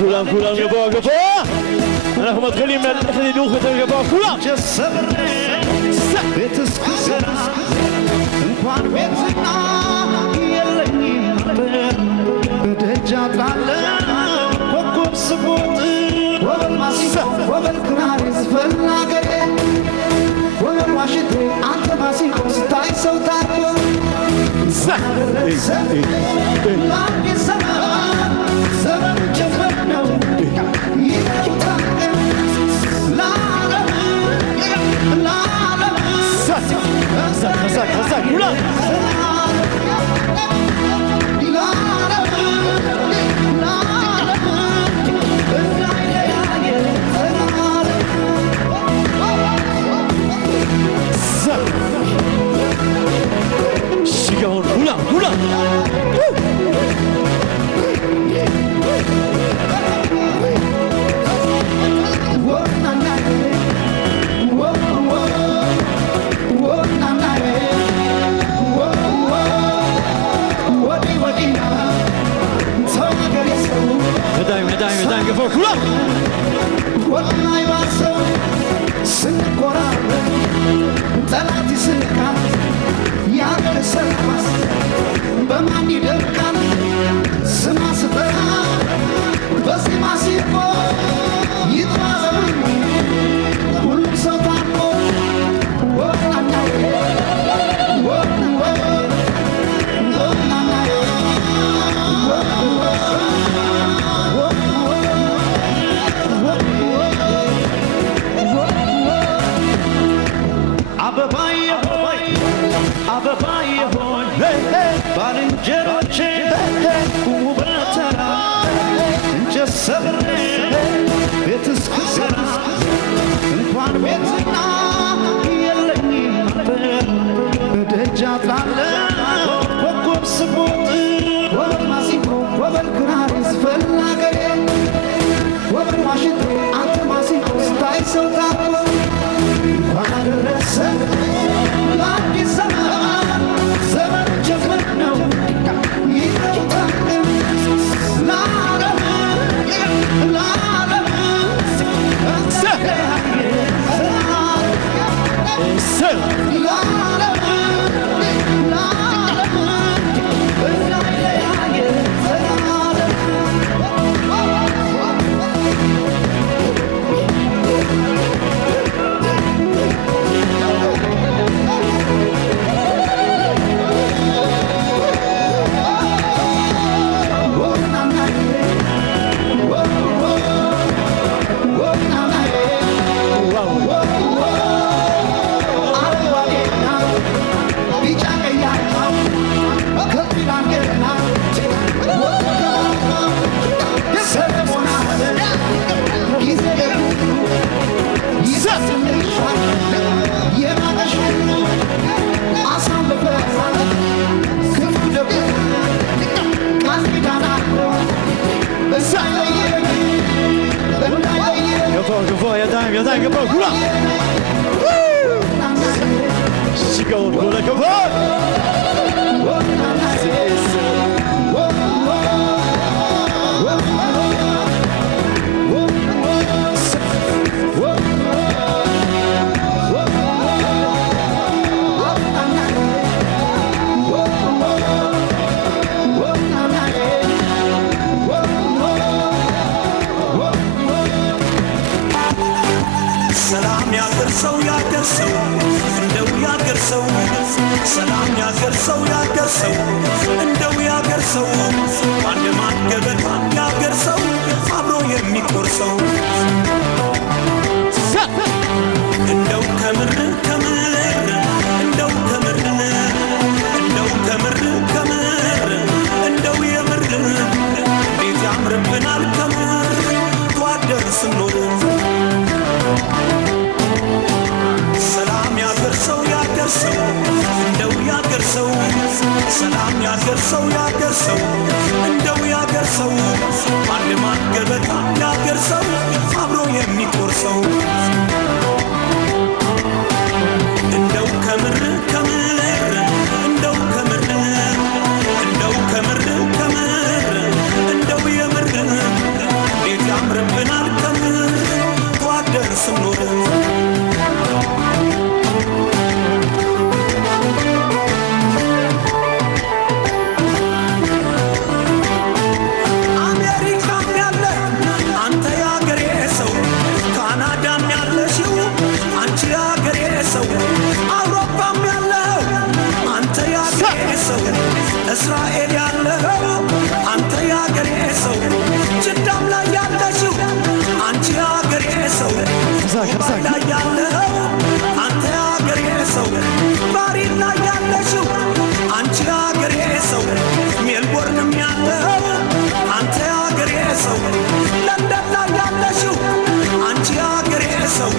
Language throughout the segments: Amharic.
كلام يبغى أنا هم تخلي من خلي دوخة يبغى كلام بتسكسر እንኳን ቤትና የለኝም በደጃት ላለ ኮኮብ ስቦት ወበል ማሲንቆ ወበል ክራር ዝፈናገሬ ወበል ዋሽንቴ አንተ ማሲንቆ ስታይ ሰው ታርቆ ላንዴ ዘመን ጀመር ነው خزاك كلام 시경은 굴랑 مدايم قفوا كلام والله يباسو سنكورا طلعتي سنكان يا كسرماس بماني دكان سما سبرا بس ما سيبو يتوازن كل سوتاكو አበባዬ ሆይ ባልንጀሮቼ ቁሙ በተራ እንጨት ሰብሬ ቤት እስክሰራ እንኳን ቤትና የለኝም ነበር በደጃፍ ላለ ኮከብ ስቦጥ ወበል ማሲንቆ ወበል ክራር ዝፈን አገሬ ወበል ዋሽንቴ አንተ ማሲንቆ ስታይ ሰው ታርቆ እንኳን አደረሰን ለአዲስ ዘመን ዘመን ጀመር ነው ይታደም ለዓለም يا دايم قبل كلام شكون كلها كفار ሰላም ያገርሰው እንደው ያገርሰው ሰላም ያገርሰው እንደው ያገርሰው አንድ ማን ገበታ ያገርሰው አብሮ የሚቆርሰው እንደው ከምር እንደው ከምር እንደው የምር ቤት ያምርብናል ከምር ተዋደር ስንኖር ሰላም ያገርሰው እንደው ያገርሰው ሰላም ያገርሰው እንደው ያገርሰው አንድ ማን ገበታ ያገርሰው አብሮ የሚቆርሰው እንደው ከምር እንደው ከምር ያለው አንተ ያገሬ ሰው ለንደን ላይ ያለሽው አንቺ ያገሬ ሰው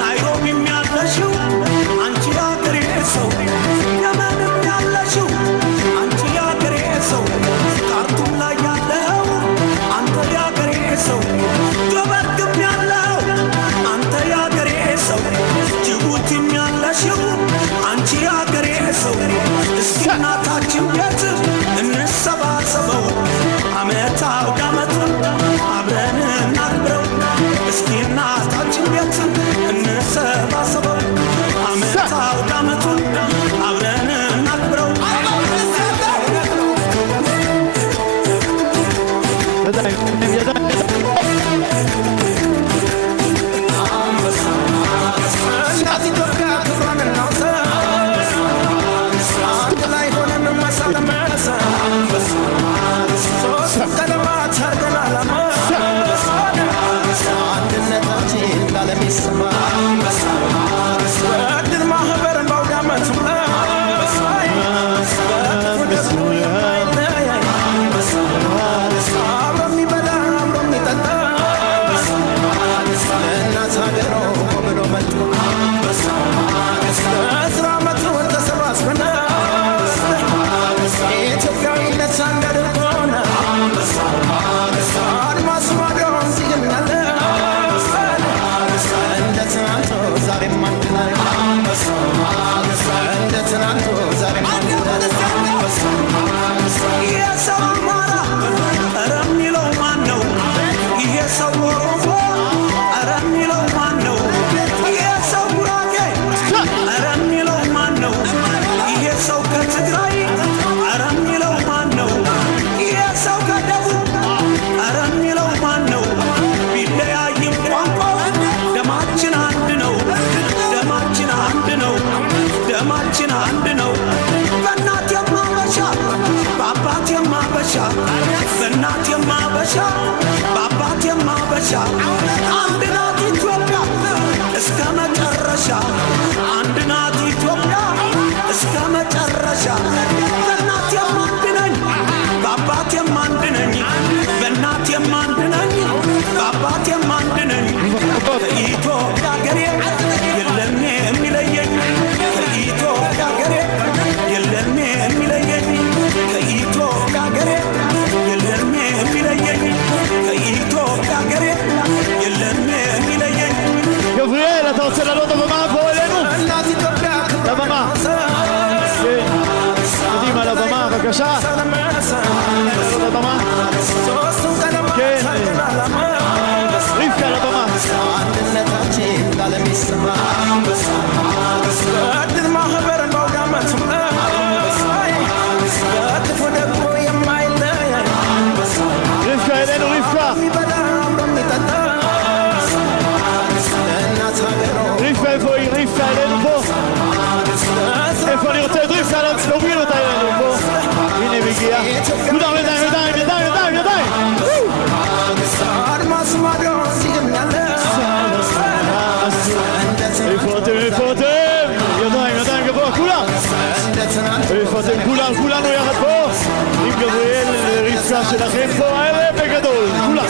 ናይሮቢም ያለሽው አንቺ ያገሬ ሰው የመንም ያለሽው አንቺ ያገሬ ሰው ካርቱም ላይ ያለው አንተ ያገሬ ሰው ጆበርግም ያለው አንተ ያገሬ ሰው ጅቡቲም ያለሽው አንቺ ያገሬ ሰው እስኪ እናታችን ቤት እንሰባሰበው አመት አውደ ዓመቱን አብረን እናክብረው እስኪ እናታችን ቤት እንሰባሰበው አመት አውደ ዓመቱን አብረን እናክብረው እናት ኢትዮጵያ ክብሯን እናውሳ አንድ ላይ ሆነን መሳ ለመሳ ሶስቱም ቀለማት አርገን ዓላማ አንድነታችን ለዓለም ይሰማ በዕድር ማህበር በአውደ ዓመቱ ላይ በክፉ የማይለያይ አብሮ የሚበላ አብሮ የሚጠጣ ለእናት ሀገሩ ብሎ መጡ በአስራ ዓመቱ ተሰባስበን ኢትዮጵያዊነት አንድ አድርጎን አድማስ ማዶ ሲገናለ እንደ ትናንቱ ዛሬም አንድ ነን እንደ ትናንቱ ዛሬም አንድ ነን ይሄ ሰው አማራ ኧረ የሚለው ማን ነው? ይሄ ሰው ኦሮሞ ኧረ የሚለው ማን ነው? ይሄ ሰው ጉራጌ ኧረ የሚለው ማን ነው? ይሄ ሰው ከትግራይ ኧረ የሚለው ማን ነው? ይሄ ሰው ከደቡብ ኧረ የሚለው ማን ነው? ቢለያይም ቋንቋው ደማችን አንድ ነው። ደማችን አንድ ነው። ደማችን አንድ ነው። በእናት የማበሻ በአባት የማበሻ በእናት የማበሻ በአባት የማበሻ አንድ ናት ኢትዮጵያ እስከ መጨረሻ አንድ ናት ኢትዮጵያ እስከ መጨረሻ በእናት የማንድ ነኝ በአባት የማንድ ነኝ በእናት የማንድ ነኝ በአባት የማንድ ነኝ ከኢትዮጵያ ሀገሬ የለም የሚለየኝ ከኢትዮጵያ ሀገሬ የለም የሚለየኝ ከኢትዮጵያ ሀገሬ የለም የሚለየኝ ከኢትዮጵያ ሀገሬ የለም የሚለየኝ גבריאל, אתה רוצה לעלות לבמה פה אלינו? እናት ኢትዮጵያ ክብሯን לבמה. እናውሳ קדימה לבמה, בבקשה. לעלות לבמה. ሶስቱም ቀለማት כן. አርገን ዓላማ רבקה לבמה. አንድነታችን ለዓለም ይሰማ በዕድር ማህበር በአውደ ዓመቱ ላይ በክፉ ደግሞ የማይለያይ רבקה אלינו, רבקה. የሚበላ አብሮ የሚጠጣ ለእናት ሀገሩ רבקה איפה היא? רבקה אלינו פה. איפה אני רוצה את רבקה להוביל אותה אלינו פה. הנה היא מגיעה. כולם ידיים, ידיים, ידיים, ידיים, ידיים. አድማስ ማዶ ሲገናለ איפה אתם? איפה אתם? ידיים, ידיים גבוה, כולם. እንደ ትናንት איפה אתם? כולם, כולנו יחד פה. עם גבריאל ורבקה שלכם פה הערב בגדול. כולם.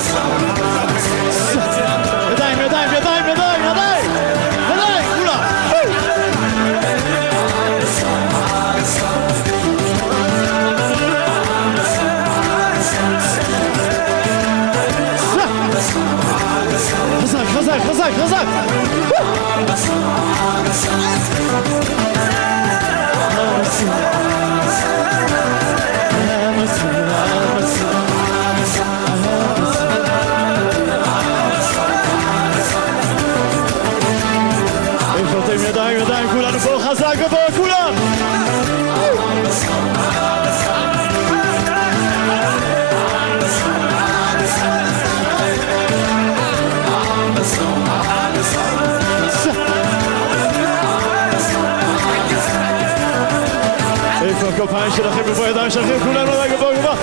ידיים, ידיים, ידיים, ידיים, ידיים. ידיים, כולם. חזק, חזק, חזק, חזק. איפה אתם? ידיים, ידיים, כולנו פה חזק גבוה, כולם! איפה הכפיים שלכם? איפה הידיים שלכם? כולנו רגע בואו גבוה!